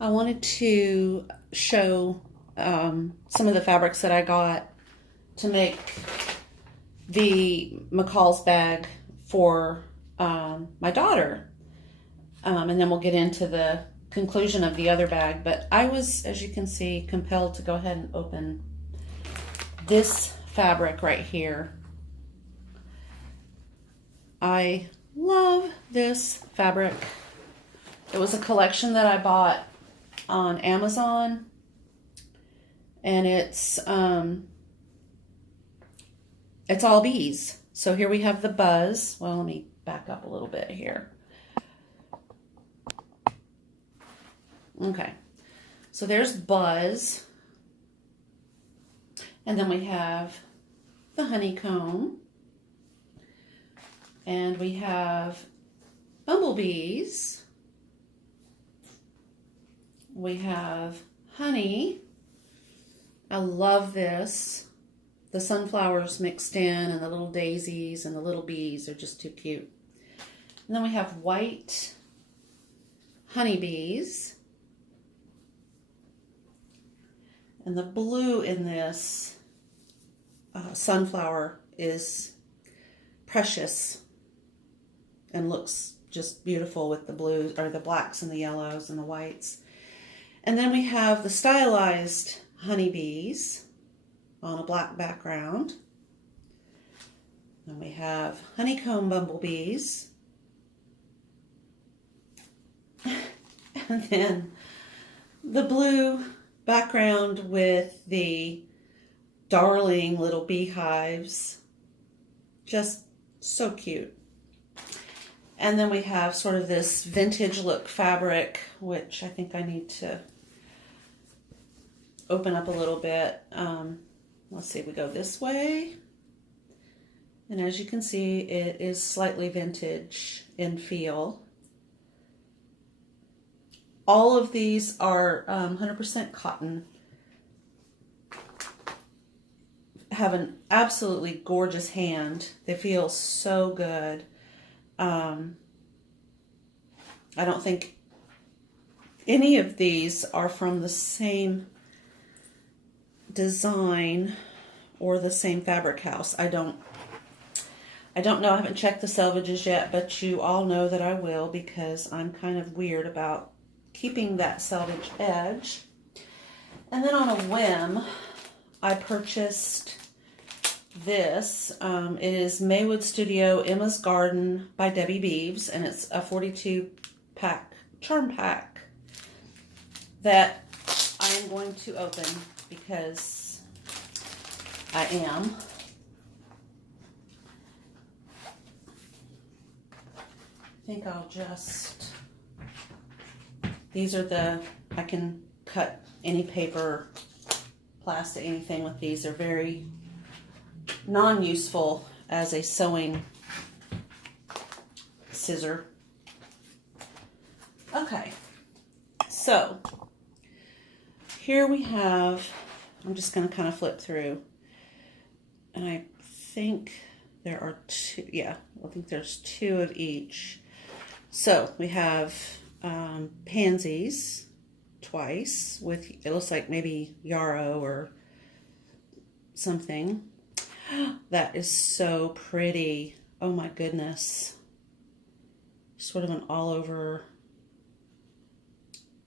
I wanted to show some of the fabrics that I got to make the MCCALL'S bag for my daughter. And then we'll get into the conclusion of the other bag. But I was, as you can see, compelled to go ahead and open this fabric right here. I love this fabric. It was a collection that I bought on Amazon, and it's all bees. So here we have the buzz. Well, let me back up a little bit here. Okay, so there's buzz, and then we have the honeycomb, and we have bumblebees. We have honey. I love this. The sunflowers mixed in and the little daisies and the little bees are just too cute. And then we have white honeybees. And the blue in this sunflower is precious and looks just beautiful with the blues, or the blacks and the yellows and the whites. And then we have the stylized honeybees on a black background. And we have honeycomb bumblebees. And then the blue background with the darling little beehives. Just so cute. And then we have sort of this vintage look fabric, which I think I need to open up a little bit. Let's see, we go this way. And as you can see, it is slightly vintage in feel. All of these are 100% cotton. Have an absolutely gorgeous hand. They feel so good. I don't think any of these are from the same design or the same fabric house. I don't know. I haven't checked the selvages yet, but you all know that I will, because I'm kind of weird about keeping that selvage edge. And then on a whim, I purchased this. It is Maywood Studio Emma's Garden by Debbie Beeves, and it's a 42 pack charm pack that I am going to open because I am. I think I'll just, these are the, I can cut any paper, plastic, anything with these. They're very non-useful as a sewing scissor. Okay, so here we have, I'm just going to kind of flip through, and I think there are two, yeah, I think there's two of each. So we have pansies twice with, it looks like maybe yarrow or something. That is so pretty. Oh my goodness. Sort of an all over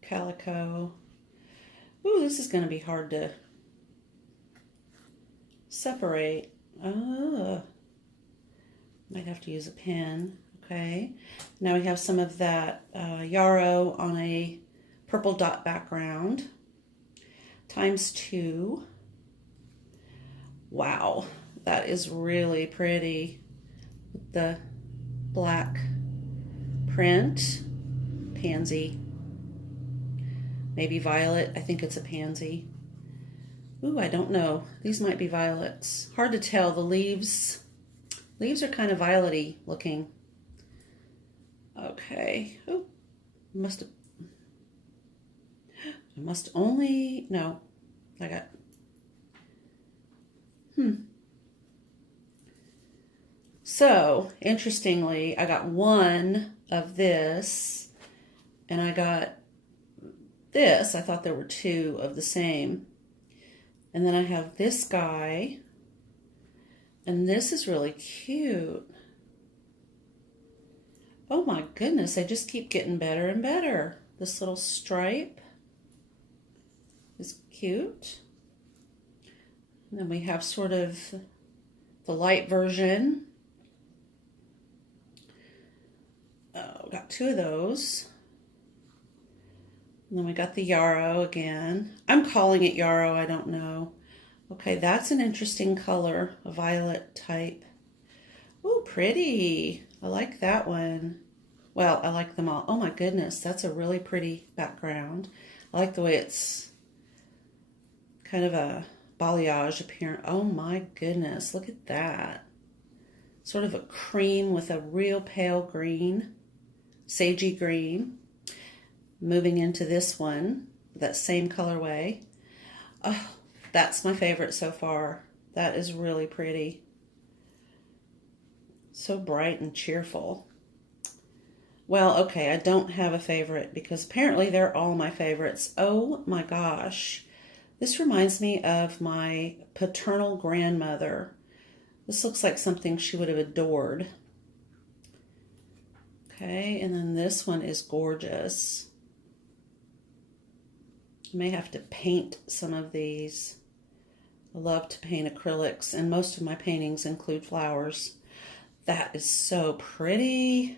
calico. Ooh, this is going to be hard to separate. Might have to use a pen. Okay. Now we have some of that yarrow on a purple dot background. ×2. Wow. That is really pretty with the black print. Pansy. Maybe violet. I think it's a pansy. Ooh, I don't know. These might be violets. Hard to tell. The leaves are kind of violet-y looking. Okay. Oh, I must only, no, I got, So, interestingly, I got one of this, and I got this. I thought there were two of the same. And then I have this guy. And this is really cute. Oh my goodness, they just keep getting better and better. This little stripe is cute. And then we have sort of the light version. We got two of those. And then we got the yarrow again. I'm calling it yarrow, I don't know. Okay, that's an interesting color, a violet type. Oh, pretty. I like that one. Well, I like them all. Oh my goodness, that's a really pretty background. I like the way it's kind of a balayage appearance. Oh my goodness, look at that. Sort of a cream with a real pale green, sagey green. Moving into this one, that same colorway. Oh, that's my favorite so far. That is really pretty. So bright and cheerful. Well, okay, I don't have a favorite because apparently they're all my favorites. Oh my gosh. This reminds me of my paternal grandmother. This looks like something she would have adored. Okay, and then this one is gorgeous. I may have to paint some of these. I love to paint acrylics, and most of my paintings include flowers. That is so pretty.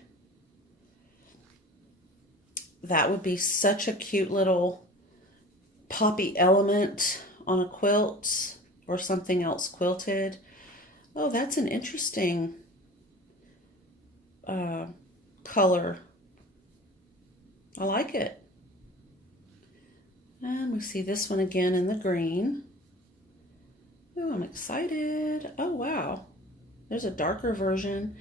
That would be such a cute little poppy element on a quilt or something else quilted. Oh, that's an interesting color. I like it. And we see this one again in the green. Oh, I'm excited. Oh, wow. There's a darker version.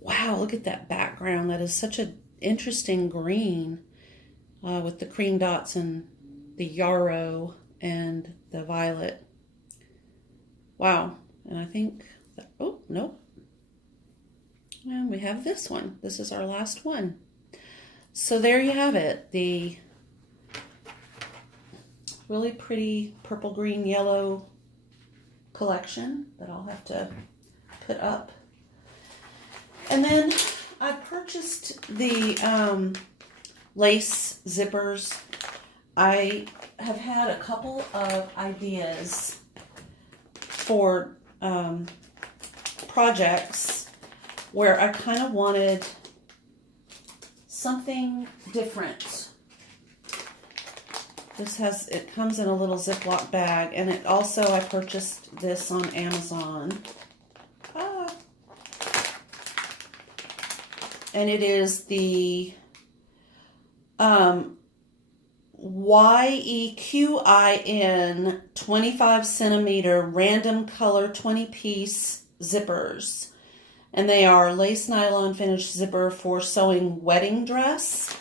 Wow, look at that background. That is such an interesting green with the cream dots and the yarrow and the violet. Wow. And I think, oh, nope. And we have this one. This is our last one. So there you have it. The really pretty purple, green, yellow collection that I'll have to put up. And then I purchased the lace zippers. I have had a couple of ideas for projects where I kind of wanted something different. It comes in a little Ziploc bag, and it also, I purchased this on Amazon. And it is the YEQIN 25 centimeter random color 20-piece zippers. And they are lace nylon finish zipper for sewing wedding dress.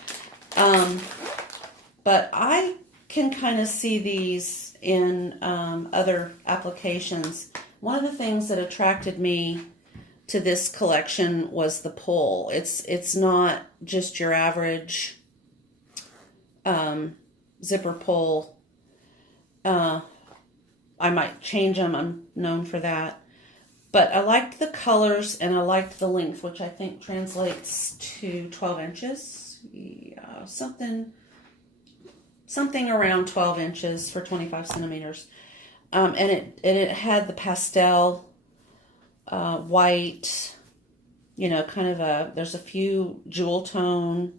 But I can kind of see these in other applications. One of the things that attracted me to this collection was the pull. It's not just your average zipper pull. I might change them. I'm known for that. But I liked the colors and I liked the length, which I think translates to 12 inches. Yeah, something around 12 inches for 25 centimeters. And it had the pastel white, kind of there's a few jewel tone,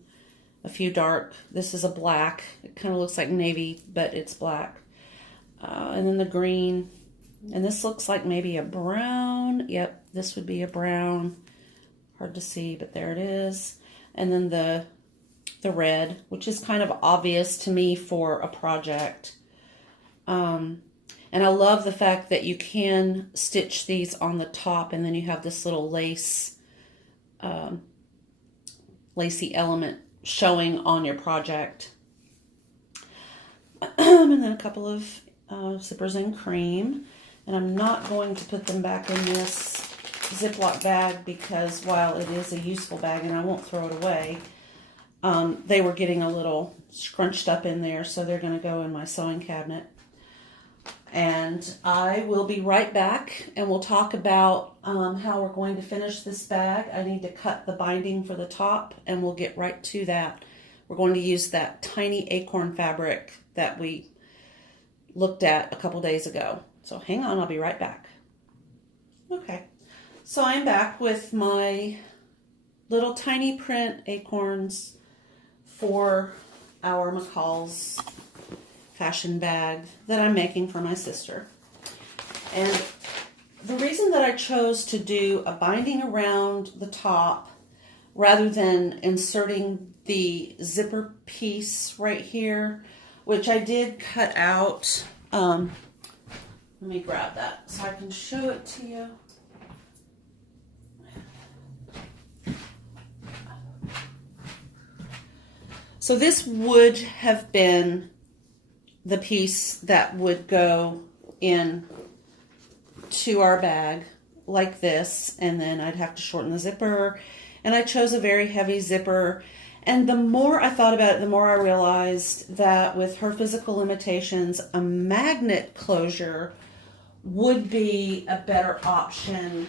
a few dark. This is a black. It kind of looks like navy, but it's black. And then the green. And this looks like maybe a brown. Yep, this would be a brown. Hard to see, but there it is. And then the red, which is kind of obvious to me for a project. And I love the fact that you can stitch these on the top, and then you have this little lacy element showing on your project. And then a couple of zippers in cream. And I'm not going to put them back in this Ziploc bag because while it is a useful bag and I won't throw it away, they were getting a little scrunched up in there, so they're going to go in my sewing cabinet. And I will be right back, and we'll talk about how we're going to finish this bag. I need to cut the binding for the top, and we'll get right to that. We're going to use that tiny acorn fabric that we looked at a couple days ago. So hang on, I'll be right back. Okay, so I'm back with my little tiny print acorns for our MCCALL'S fashion bag that I'm making for my sister. And the reason that I chose to do a binding around the top rather than inserting the zipper piece right here, which I did cut out. Let me grab that so I can show it to you. So this would have been the piece that would go in to our bag like this, and then I'd have to shorten the zipper, and I chose a very heavy zipper. And the more I thought about it, the more I realized that with her physical limitations, a magnet closure would be a better option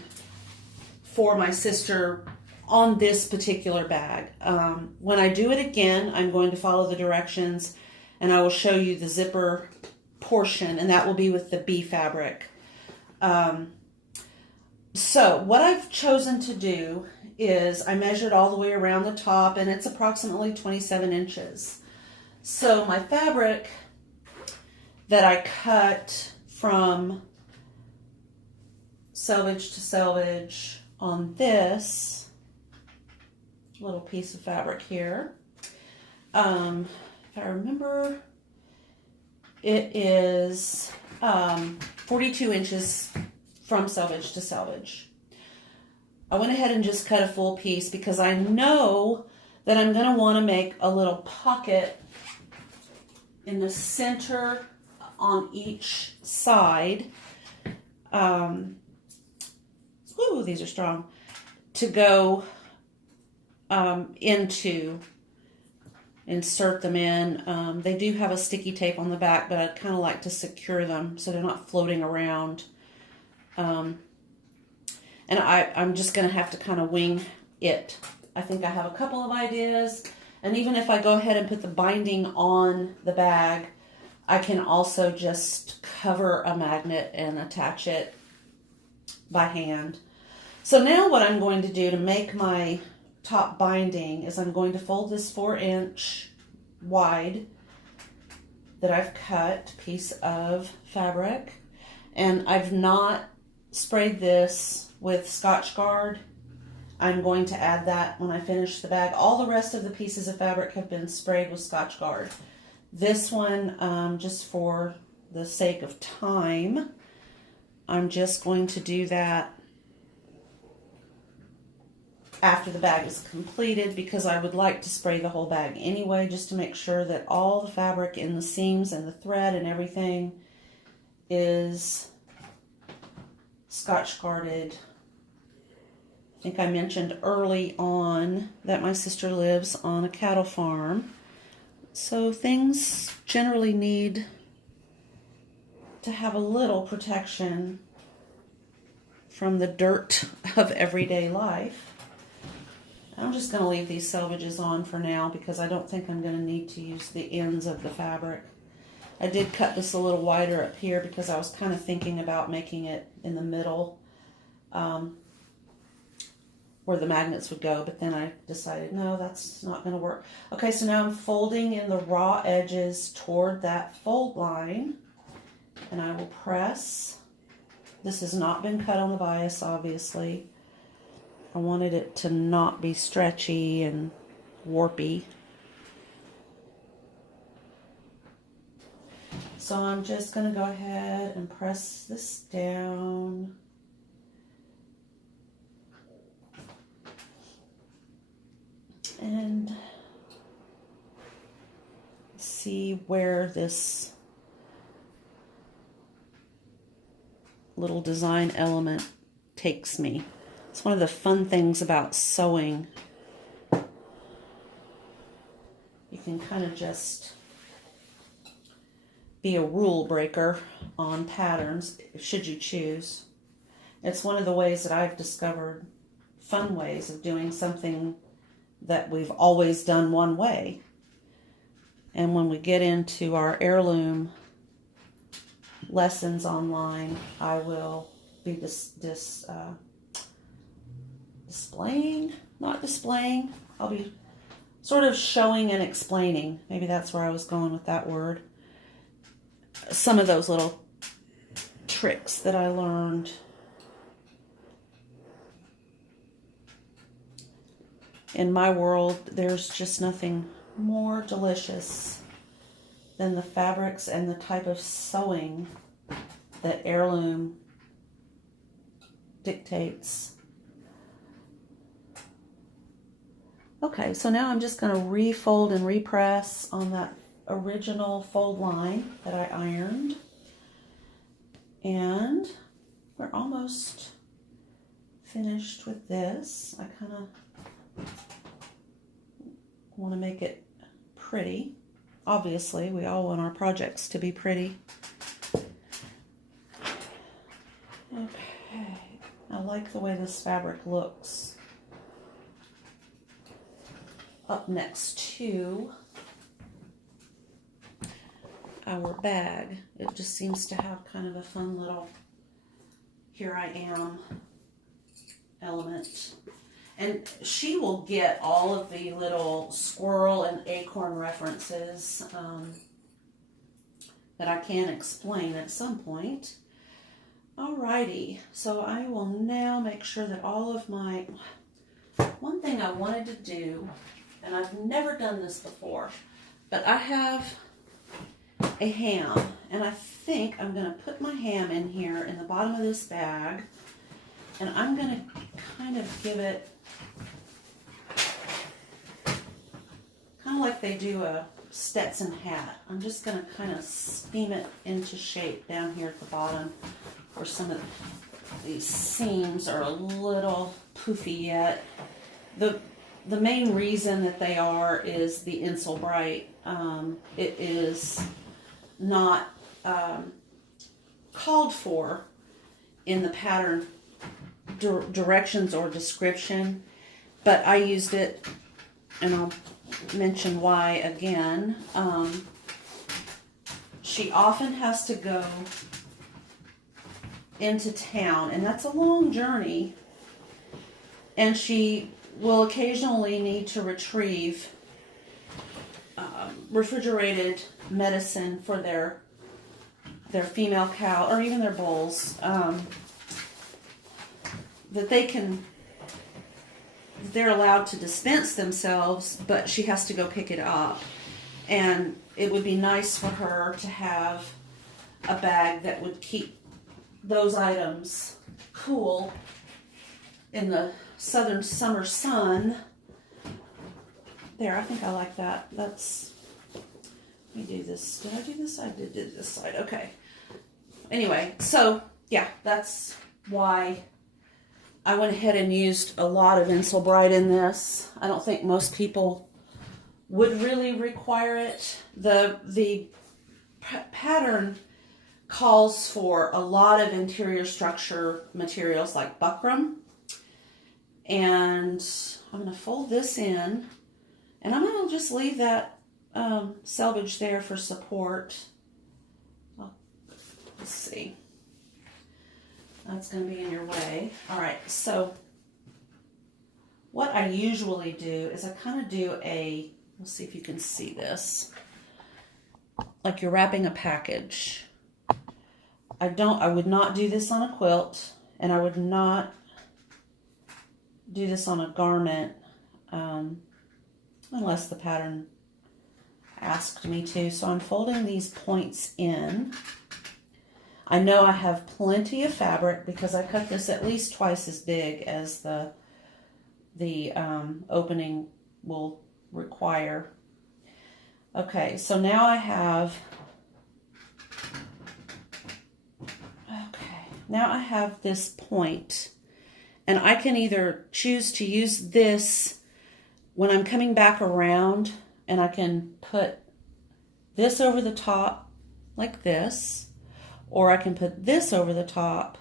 for my sister on this particular bag. When I do it again, I'm going to follow the directions, and I will show you the zipper portion, and that will be with the B fabric. So what I've chosen to do is I measured all the way around the top, and it's approximately 27 inches. So my fabric that I cut from selvage to selvage on this little piece of fabric here, if I remember, it is 42 inches from selvage to selvage. I went ahead and just cut a full piece because I know that I'm going to want to make a little pocket in the center on each side. Ooh, these are strong. To go into, insert them in. They do have a sticky tape on the back, but I'd kind of like to secure them so they're not floating around. And I'm just going to have to kind of wing it. I think I have a couple of ideas. And even if I go ahead and put the binding on the bag, I can also just cover a magnet and attach it by hand. So now what I'm going to do to make my top binding is I'm going to fold this 4-inch wide that I've cut piece of fabric. And I've not sprayed this with Scotch Guard. I'm going to add that when I finish the bag. All the rest of the pieces of fabric have been sprayed with Scotch Guard. This one, just for the sake of time, I'm just going to do that after the bag is completed, because I would like to spray the whole bag anyway, just to make sure that all the fabric in the seams and the thread and everything is Scotch guarded. I think I mentioned early on that my sister lives on a cattle farm, so things generally need to have a little protection from the dirt of everyday life. I'm just going to leave these selvages on for now because I don't think I'm going to need to use the ends of the fabric. I did cut this a little wider up here because I was kind of thinking about making it in the middle where the magnets would go, but then I decided, no, that's not going to work. Okay, so now I'm folding in the raw edges toward that fold line, and I will press. This has not been cut on the bias, obviously. I wanted it to not be stretchy and warpy. So I'm just going to go ahead and press this down. And see where this little design element takes me. It's one of the fun things about sewing. You can kind of just be a rule breaker on patterns, should you choose. It's one of the ways that I've discovered fun ways of doing something that we've always done one way. And when we get into our heirloom lessons online, I will be I'll be sort of showing and explaining. Maybe that's where I was going with that word. Some of those little tricks that I learned. In my world, there's just nothing more delicious than the fabrics and the type of sewing that heirloom dictates. Okay, so now I'm just going to refold and repress on that original fold line that I ironed. And we're almost finished with this. I kind of want to make it pretty. Obviously, we all want our projects to be pretty. Okay, I like the way this fabric looks up next to our bag. It just seems to have kind of a fun little here I am element. And she will get all of the little squirrel and acorn references that I can explain at some point. Alrighty, so I will now make sure that all of my... One thing I wanted to do, and I've never done this before, but I have a ham, and I think I'm going to put my ham in here in the bottom of this bag, and I'm going to kind of give it kind of like they do a Stetson hat. I'm just going to kind of steam it into shape down here at the bottom, where some of these seams are a little poofy yet. The main reason that they are is the Insel Bright. It is not called for in the pattern directions or description, but I used it, and I'll mention why again. She often has to go into town, and that's a long journey, and she will occasionally need to retrieve refrigerated medicine for their female cow, or even their bulls, that they're allowed to dispense themselves, but she has to go pick it up. And it would be nice for her to have a bag that would keep those items cool in the southern summer sun. There, I think I like that. Let me do this. Did I do this side? I did this side. Okay. Anyway, so yeah, that's why I went ahead and used a lot of Insel Bright in this. I don't think most people would really require it. The pattern calls for a lot of interior structure materials like buckram. And I'm going to fold this in, and I'm going to just leave that selvage there for support. Let's see. That's going to be in your way. All right, so what I usually do is I kind of do let's see if you can see this, like you're wrapping a package. I would not do this on a quilt, and I would not do this on a garment unless the pattern asked me to. So I'm folding these points in. I know I have plenty of fabric because I cut this at least twice as big as the opening will require. Okay, so now I have this point, and I can either choose to use this when I'm coming back around and I can put this over the top like this, or I can put this over the top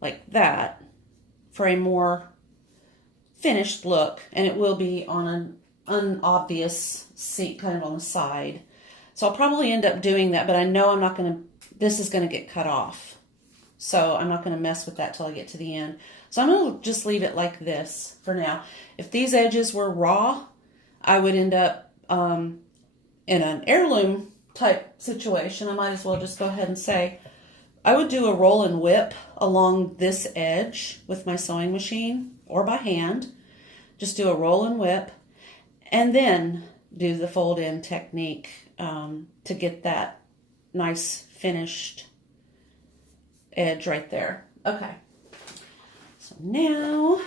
like that for a more finished look, and it will be on an unobvious seat, kind of on the side. So I'll probably end up doing that, but I know I'm not going to, this is going to get cut off. So I'm not going to mess with that till I get to the end. So I'm going to just leave it like this for now. If these edges were raw, I would end up in an heirloom type situation. I might as well just go ahead and say, I would do a roll and whip along this edge with my sewing machine or by hand. Just do a roll and whip and then do the fold in technique to get that nice finished edge right there. Okay. So now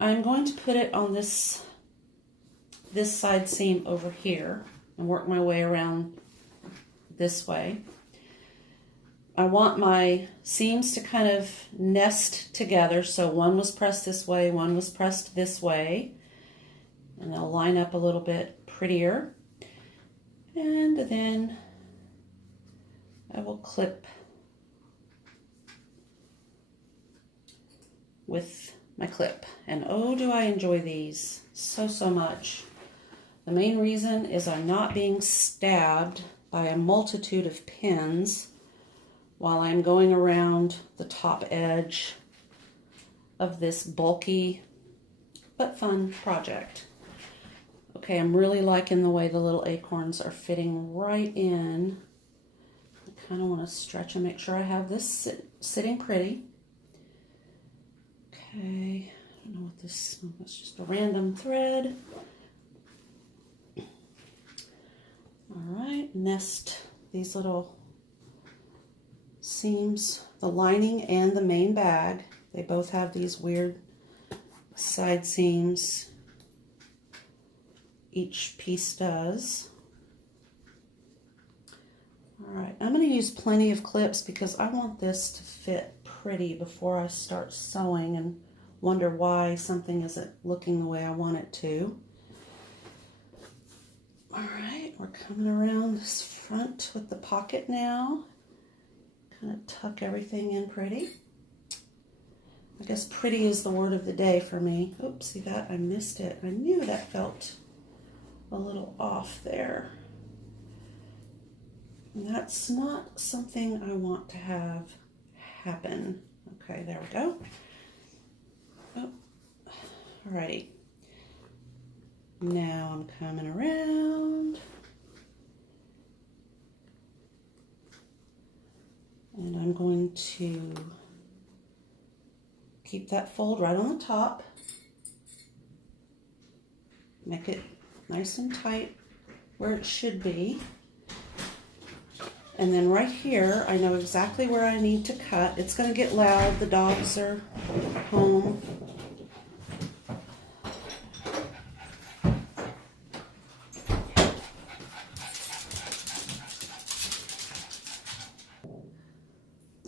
I'm going to put it on this side seam over here and work my way around this way. I want my seams to kind of nest together. So one was pressed this way, one was pressed this way, and they'll line up a little bit prettier. And then I will clip with my clip. And oh, do I enjoy these so much. The main reason is I'm not being stabbed by a multitude of pins while I'm going around the top edge of this bulky but fun project. Okay, I'm really liking the way the little acorns are fitting right in. I kind of want to stretch and make sure I have this sitting pretty. Okay, I don't know what this, it's just a random thread. All right, nest these little seams, the lining and the main bag. They both have these weird side seams. Each piece does. All right, I'm going to use plenty of clips because I want this to fit pretty before I start sewing and wonder why something isn't looking the way I want it to. All right, we're coming around this front with the pocket now. Kind of tuck everything in pretty. I guess pretty is the word of the day for me. Oops, see that? I missed it. I knew that felt a little off there. And that's not something I want to have happen. Okay, there we go. Oh, alrighty. Now I'm coming around. And I'm going to keep that fold right on the top. Make it nice and tight where it should be. And then right here, I know exactly where I need to cut. It's going to get loud. The dogs are home.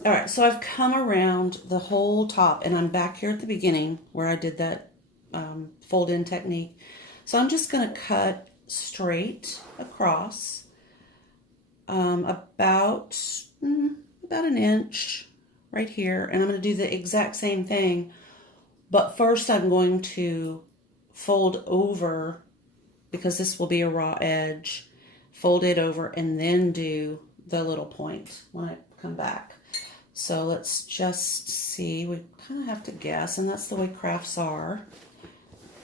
All right, so I've come around the whole top and I'm back here at the beginning where I did that fold in technique. So I'm just going to cut straight across about an inch right here, and I'm going to do the exact same thing, but first I'm going to fold over, because this will be a raw edge, fold it over and then do the little point when I come back. So let's just see, we kind of have to guess, and that's the way crafts are.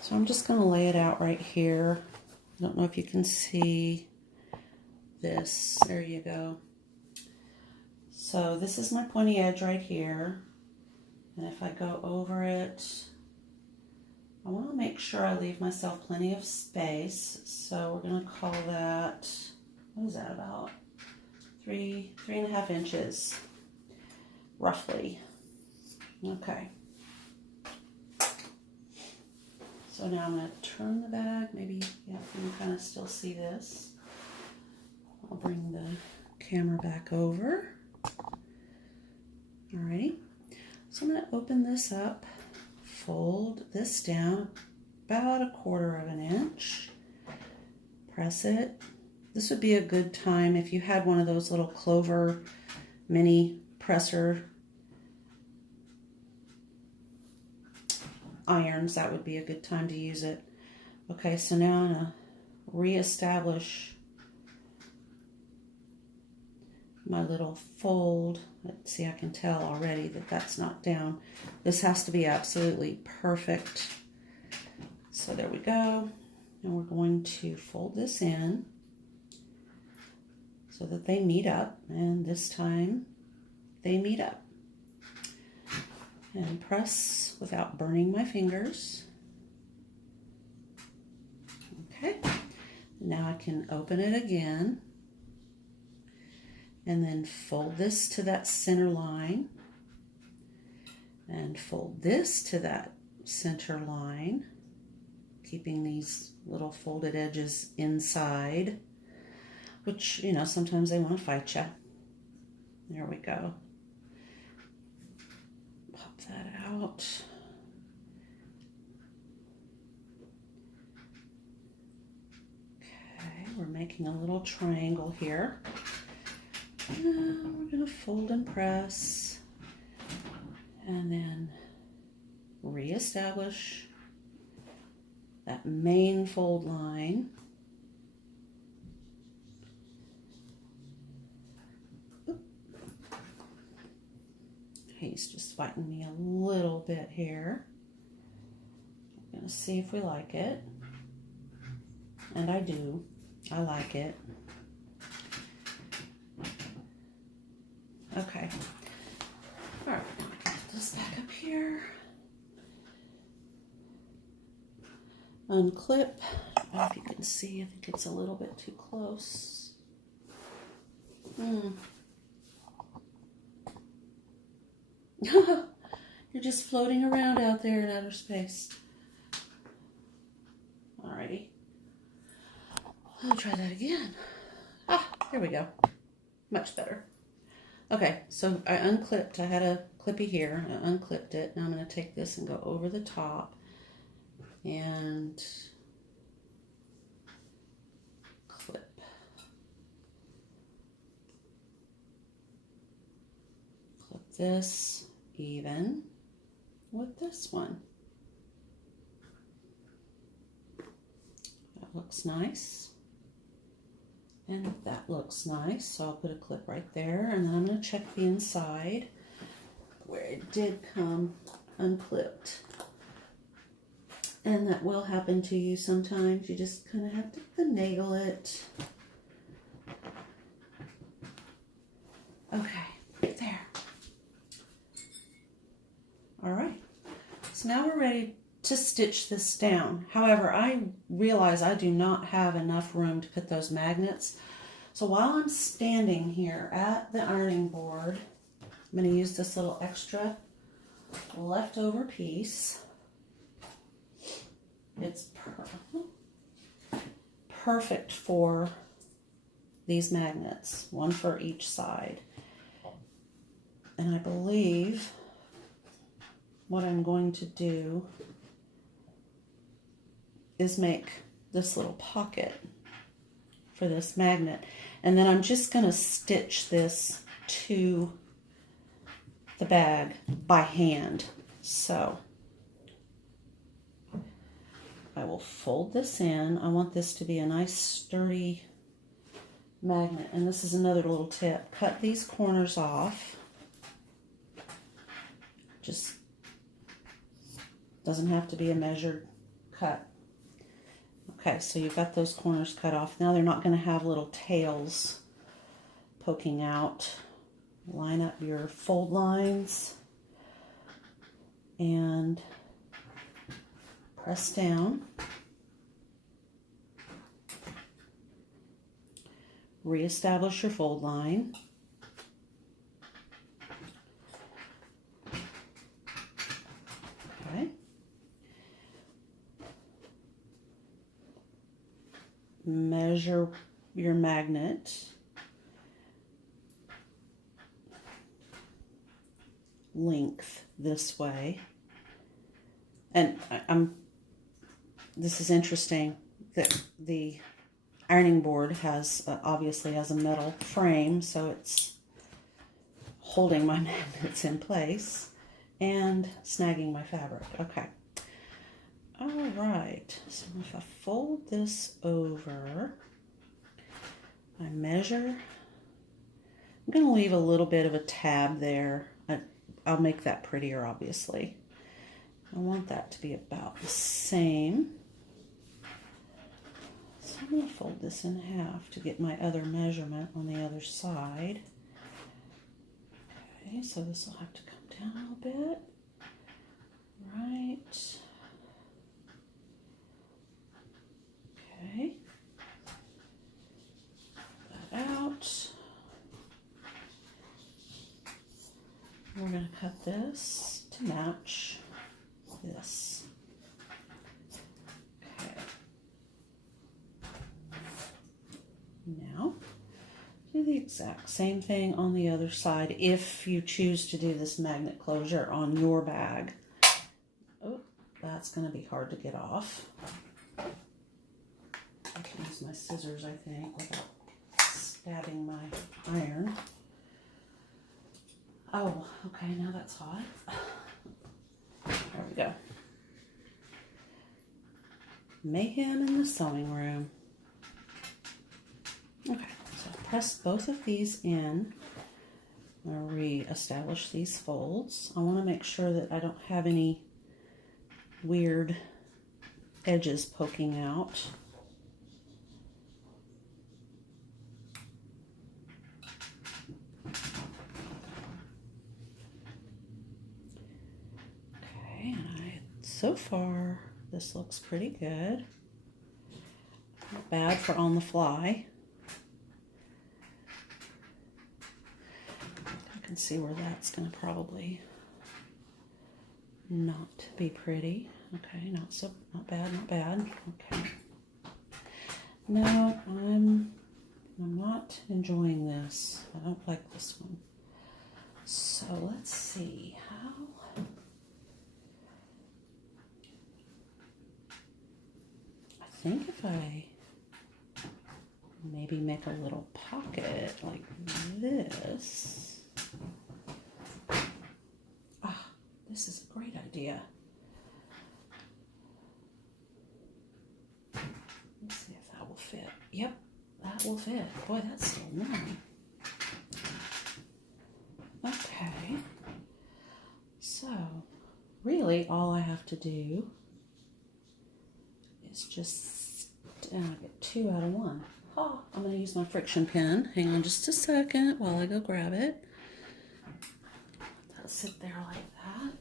So I'm just going to lay it out right here. I don't know if you can see this. There you go. So this is my pointy edge right here. And if I go over it, I want to make sure I leave myself plenty of space. So we're going to call that, what is that, about 3.5 inches, roughly. Okay. So now I'm going to turn the bag. Maybe, yeah, you can kind of still see this. I'll bring the camera back over. Alrighty. So I'm going to open this up, fold this down about 1/4 inch. Press it. This would be a good time if you had one of those little Clover mini presser irons. That would be a good time to use it. Okay, so now I'm going to reestablish my little fold. Let's see, I can tell already that that's not down. This has to be absolutely perfect. So there we go. And we're going to fold this in so that they meet up. And this time they meet up. And press without burning my fingers. Okay. Now I can open it again. And then fold this to that center line. And fold this to that center line. Keeping these little folded edges inside, which, you know, sometimes they want to fight you. There we go. Pop that out. Okay, we're making a little triangle here. Now we're going to fold and press, and then reestablish that main fold line. Oop. He's just fighting me a little bit here. I'm going to see if we like it. And I do. I like it. Okay. All right, put this back up here. Unclip. I don't know if you can see. I think it's a little bit too close. You're just floating around out there in outer space. Alrighty. I'll try that again. Here we go. Much better. Okay, so I unclipped. I had a clippy here. I unclipped it. Now I'm going to take this and go over the top and clip. Clip this even with this one. That looks nice. And that looks nice. So I'll put a clip right there, and then I'm going to check the inside where it did come unclipped. And that will happen to you sometimes. You just kind of have to finagle it. Okay, there. All right. So now we're ready to stitch this down. However, I realize I do not have enough room to put those magnets. So while I'm standing here at the ironing board, I'm going to use this little extra leftover piece. It's perfect for these magnets, one for each side. And I believe what I'm going to do is make this little pocket for this magnet. And then I'm just going to stitch this to the bag by hand. So I will fold this in. I want this to be a nice sturdy magnet. And this is another little tip. Cut these corners off. Just doesn't have to be a measured cut. Okay, so you've got those corners cut off. Now they're not going to have little tails poking out. Line up your fold lines and press down. Reestablish your fold line. Okay. Measure your magnet. Length this way. And I'm this is interesting that the ironing board has obviously has a metal frame, so it's holding my magnets in place and snagging my fabric. Okay. All right. So if I fold this over, I measure. I'm going to leave a little bit of a tab there. I'll make that prettier, obviously. I want that to be about the same. So I'm going to fold this in half to get my other measurement on the other side. Okay, so this will have to come down a little bit. Right. Okay. That out. We're going to cut this to match this. Okay. Now, do the exact same thing on the other side if you choose to do this magnet closure on your bag. Oh, that's going to be hard to get off. I can use my scissors, I think, without stabbing my iron. Oh, okay, now that's hot. There we go. Mayhem in the sewing room. Okay, so press both of these in. I'm going to re-establish these folds. I want to make sure that I don't have any weird edges poking out. So far, this looks pretty good. Not bad for on the fly. I can see where that's going to probably not be pretty. Okay, not bad, not bad. Okay. No, I'm not enjoying this. I don't like this one. So let's see how. I think if I maybe make a little pocket like this. Ah, this is a great idea. Let's see if that will fit. Yep, that will fit. Boy, that's still warm. Okay. So, really all I have to do is just get 2 out of 1. Oh, I'm going to use my friction pen. Hang on just a second while I go grab it. Let that sit there like that.